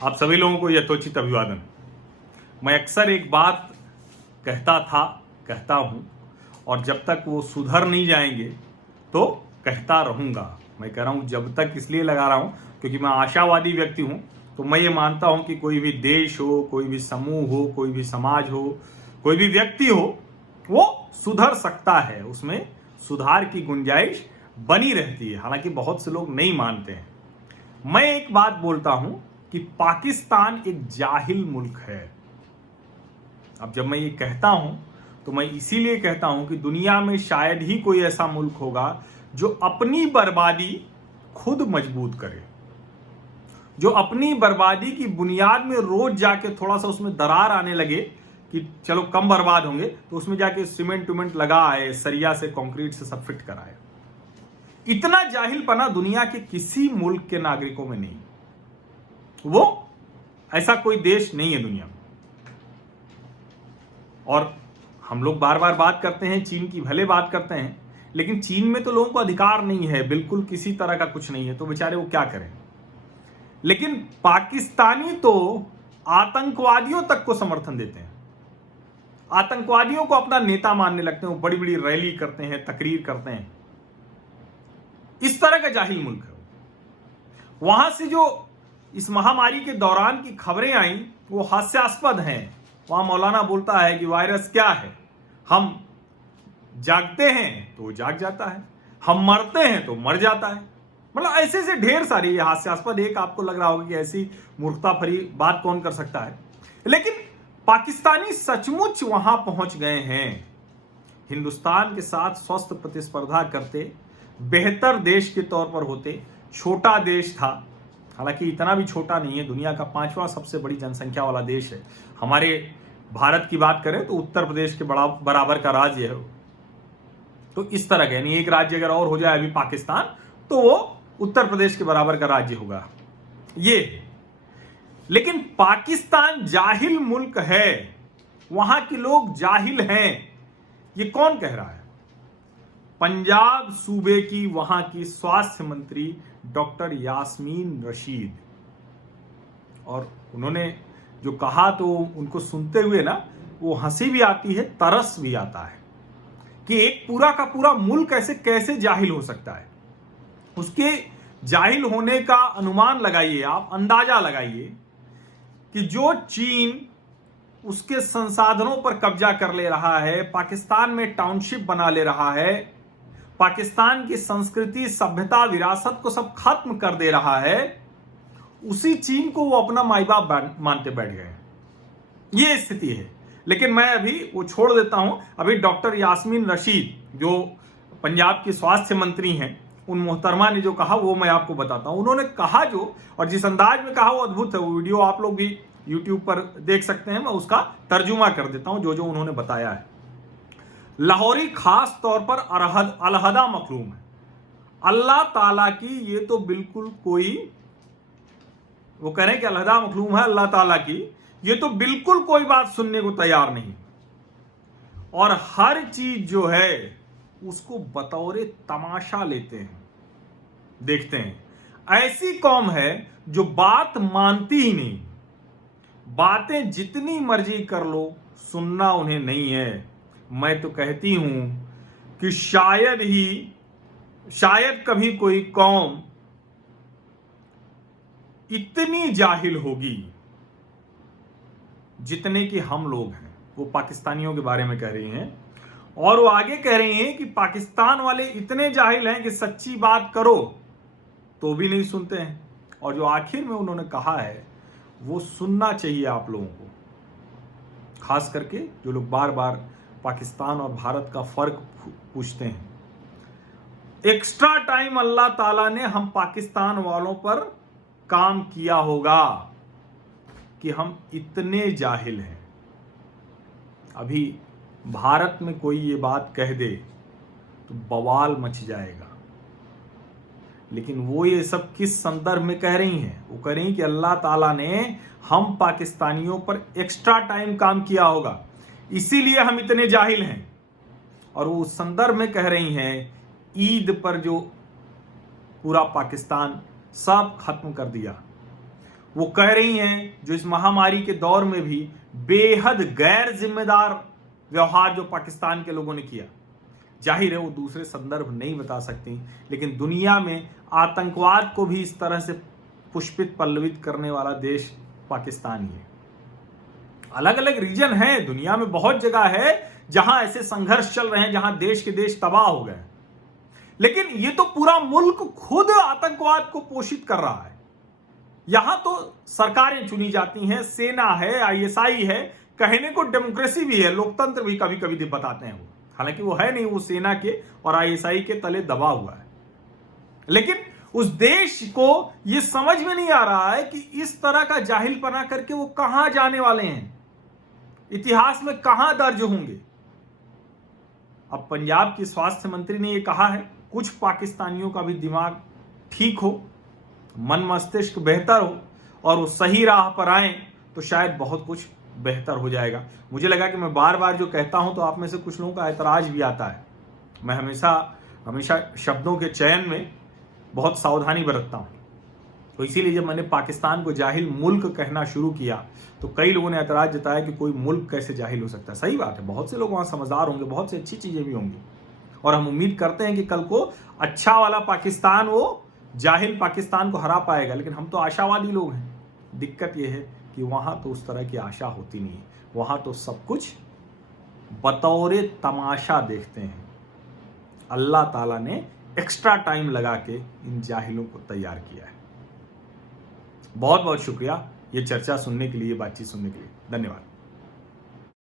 आप सभी लोगों को यथोचित अभिवादन। मैं अक्सर एक बात कहता हूं और जब तक वो सुधर नहीं जाएंगे तो कहता रहूंगा। मैं कह रहा हूं जब तक इसलिए लगा रहा हूं क्योंकि मैं आशावादी व्यक्ति हूं। तो मैं ये मानता हूं कि कोई भी देश हो, कोई भी समूह हो, कोई भी समाज हो, कोई भी व्यक्ति हो, वो सुधर सकता है, उसमें सुधार की गुंजाइश बनी रहती है। हालांकि बहुत से लोग नहीं मानते हैं। मैं एक बात बोलता हूं कि पाकिस्तान एक जाहिल मुल्क है। अब जब मैं ये कहता हूं तो मैं इसीलिए कहता हूं कि दुनिया में शायद ही कोई ऐसा मुल्क होगा जो अपनी बर्बादी खुद मजबूत करे, जो अपनी बर्बादी की बुनियाद में रोज जाके थोड़ा सा उसमें दरार आने लगे कि चलो कम बर्बाद होंगे, तो उसमें जाके सीमेंट लगा आए, सरिया से, कंक्रीट से सब फिट कराए। इतना जाहिलपना दुनिया के किसी मुल्क के नागरिकों में नहीं। वो ऐसा कोई देश नहीं है दुनिया में। और हम लोग बार बार बात करते हैं चीन की, भले बात करते हैं, लेकिन चीन में तो लोगों को अधिकार नहीं है, बिल्कुल किसी तरह का कुछ नहीं है, तो बेचारे वो क्या करें। लेकिन पाकिस्तानी तो आतंकवादियों तक को समर्थन देते हैं, आतंकवादियों को अपना नेता मानने लगते हैं, वो बड़ी बड़ी रैली करते हैं, तकरीर करते हैं। इस तरह का जाहिल मुल्क है। वहां से जो इस महामारी के दौरान की खबरें आई वो हास्यास्पद हैं। वहां मौलाना बोलता है कि वायरस क्या है, हम जागते हैं तो वो जाग जाता है, हम मरते हैं तो मर जाता है। मतलब ऐसे से ढेर सारी हास्यास्पद। एक आपको लग रहा होगा कि ऐसी मूर्खता भरी बात कौन कर सकता है, लेकिन पाकिस्तानी सचमुच वहां पहुंच गए हैं। हिंदुस्तान के साथ स्वस्थ प्रतिस्पर्धा करते, बेहतर देश के तौर पर होते। छोटा देश था, हालांकि इतना भी छोटा नहीं है, दुनिया का 5वां सबसे बड़ी जनसंख्या वाला देश है। हमारे भारत की बात करें तो उत्तर प्रदेश के बराबर का राज्य है। तो इस तरह का, यानी एक राज्य अगर और हो जाए अभी पाकिस्तान, तो वो उत्तर प्रदेश के बराबर का राज्य होगा ये। लेकिन पाकिस्तान जाहिल मुल्क है, वहां के लोग जाहिल हैं, ये कौन कह रहा है? पंजाब सूबे की वहां की स्वास्थ्य मंत्री डॉक्टर यास्मीन रशीद। और उन्होंने जो कहा तो उनको सुनते हुए ना वो हंसी भी आती है, तरस भी आता है कि एक पूरा का पूरा मुल्क ऐसे कैसे जाहिल हो सकता है। उसके जाहिल होने का अनुमान लगाइए, आप अंदाजा लगाइए कि जो चीन उसके संसाधनों पर कब्जा कर ले रहा है, पाकिस्तान में टाउनशिप बना ले रहा है, पाकिस्तान की संस्कृति, सभ्यता, विरासत को सब खत्म कर दे रहा है, उसी चीन को वो अपना माई बाप मानते बैठ गए। ये स्थिति है। लेकिन मैं अभी वो छोड़ देता हूं। अभी डॉक्टर यास्मीन रशीद जो पंजाब की स्वास्थ्य मंत्री हैं, उन मोहतरमा ने जो कहा वो मैं आपको बताता हूं। उन्होंने कहा जो, और जिस अंदाज में कहा वो अद्भुत है। वो वीडियो आप लोग भी यूट्यूब पर देख सकते हैं, मैं उसका तर्जुमा कर देता हूं जो जो उन्होंने बताया है। लाहौरी खास तौर पर अलहदा मखलूम है। अल्लाह ताला की ये तो बिल्कुल कोई, वो कह रहे हैं कि अलहदा मखलूम है अल्लाह ताला की, ये तो बिल्कुल कोई बात सुनने को तैयार नहीं। और हर चीज जो है उसको बतौरे तमाशा लेते हैं, देखते हैं। ऐसी कौम है जो बात मानती ही नहीं। बातें जितनी मर्जी कर लो, सुनना उन्हें नहीं है। मैं तो कहती हूं कि शायद कभी कोई कौम इतनी जाहिल होगी जितने कि हम लोग हैं। वो पाकिस्तानियों के बारे में कह रही हैं, और वो आगे कह रही हैं कि पाकिस्तान वाले इतने जाहिल हैं कि सच्ची बात करो तो भी नहीं सुनते हैं। और जो आखिर में उन्होंने कहा है वो सुनना चाहिए आप लोगों को, खास करके जो लोग बार बार पाकिस्तान और भारत का फर्क पूछते हैं। एक्स्ट्रा टाइम अल्लाह ताला ने हम पाकिस्तान वालों पर काम किया होगा कि हम इतने जाहिल हैं। अभी भारत में कोई ये बात कह दे तो बवाल मच जाएगा। लेकिन वो ये सब किस संदर्भ में कह रही हैं? वो कह रही हैं कि अल्लाह ताला ने हम पाकिस्तानियों पर एक्स्ट्रा टाइम काम किया होगा, इसीलिए हम इतने जाहिल हैं। और वो उस संदर्भ में कह रही हैं ईद पर जो पूरा पाकिस्तान सब खत्म कर दिया, वो कह रही हैं, जो इस महामारी के दौर में भी बेहद गैर जिम्मेदार व्यवहार जो पाकिस्तान के लोगों ने किया। जाहिर है वो दूसरे संदर्भ नहीं बता सकती, लेकिन दुनिया में आतंकवाद को भी इस तरह से पुष्पित पल्लवित करने वाला देश पाकिस्तान ही है। अलग अलग रीजन है दुनिया में, बहुत जगह है जहां ऐसे संघर्ष चल रहे हैं, जहां देश के देश तबाह हो गए, लेकिन ये तो पूरा मुल्क खुद आतंकवाद को पोषित कर रहा है। यहां तो सरकारें चुनी जाती हैं, सेना है, आईएसआई है, कहने को डेमोक्रेसी भी है, लोकतंत्र भी कभी कभी बताते हैं वो, हालांकि वो है नहीं, वो सेना के और आईएसआई के तले दबा हुआ है। लेकिन उस देश को यह समझ में नहीं आ रहा है कि इस तरह का जाहिलपना करके वो कहां जाने वाले हैं, इतिहास में कहां दर्ज होंगे। अब पंजाब के स्वास्थ्य मंत्री ने यह कहा है, कुछ पाकिस्तानियों का भी दिमाग ठीक हो, मन मस्तिष्क बेहतर हो और वो सही राह पर आए तो शायद बहुत कुछ बेहतर हो जाएगा। मुझे लगा कि मैं बार बार जो कहता हूं तो आप में से कुछ लोगों का ऐतराज भी आता है। मैं हमेशा शब्दों के चयन में बहुत सावधानी बरतता हूं, तो इसीलिए जब मैंने पाकिस्तान को जाहिल मुल्क कहना शुरू किया तो कई लोगों ने ऐतराज जताया कि कोई मुल्क कैसे जाहिल हो सकता है। सही बात है, बहुत से लोग वहां समझदार होंगे, बहुत सी अच्छी चीजें भी होंगी, और हम उम्मीद करते हैं कि कल को अच्छा वाला पाकिस्तान वो जाहिल पाकिस्तान को हरा पाएगा। लेकिन हम तो आशावादी लोग हैं। दिक्कत यह है कि वहां तो उस तरह की आशा होती नहीं है, वहां तो सब कुछ बतौर तमाशा देखते हैं। अल्लाह ताला ने एक्स्ट्रा टाइम लगा के इन जाहिलों को तैयार किया है। बहुत बहुत शुक्रिया ये चर्चा सुनने के लिए, बातचीत सुनने के लिए। धन्यवाद।